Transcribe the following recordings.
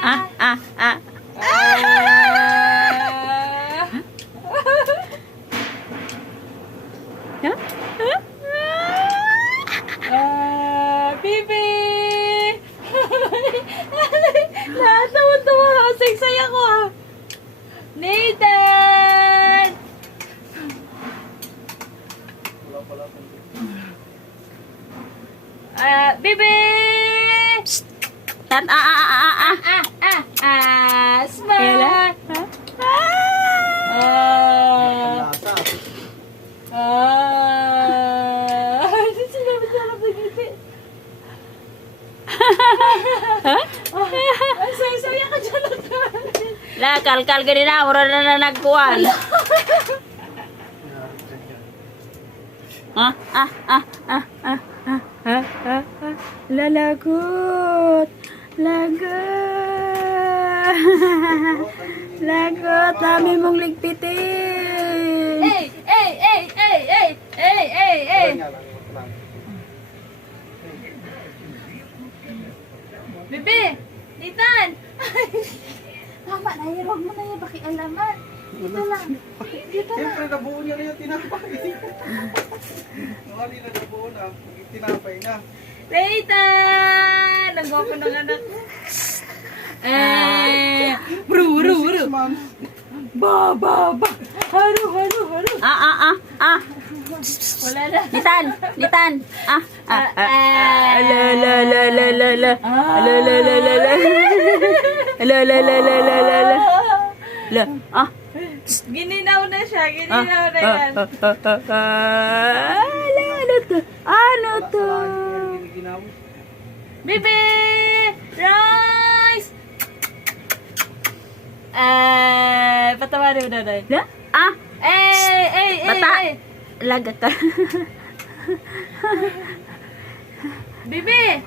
Ah, ah, ah. Huh? Bibi! Lahat naman-tuwa ako. Saysay ako ah. Nathan! Bibi! Tan, Smile! Sinabi na lang nagiti. Ay, saya-saya ka dyan. La, kalkal ka na, mura na nagkuhan. Lalagot. Lagot. Lagot, dami mong ligpitin. Hey! Bibi! Nathan! Tama na yun, huwag mo na yun, pakialaman. Dito lang. Dito lang. Siyempre, nabuo niya na yung tinapay. Nakali na nabuo na. Tinapay na. Nathan! Nagwapo ng anak. Bru. Man. Ba. Haru. Wala na. Litan. Gininaw na siya. Gininaw na yan. Ano to? Bibi! Rice! Patawarin mo na na. Bata. Lagat ka. Bibi!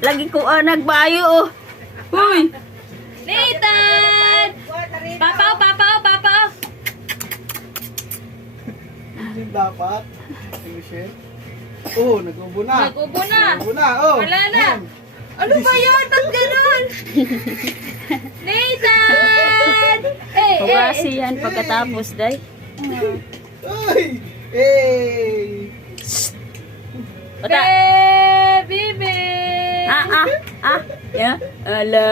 Lagi ko nagbayo. Uy! Nathan! Papaw! Hindi dapat. Michelle. Oh, nag-ubo na. Nag-ubo na. Nag-ubo na, oh. Wala na. Ano ba yun? Ba't ganun? Nathan! Pagwasi yan pagkatapos, day. Ay! Hey! Bata. Bibi! Yeah. Ala.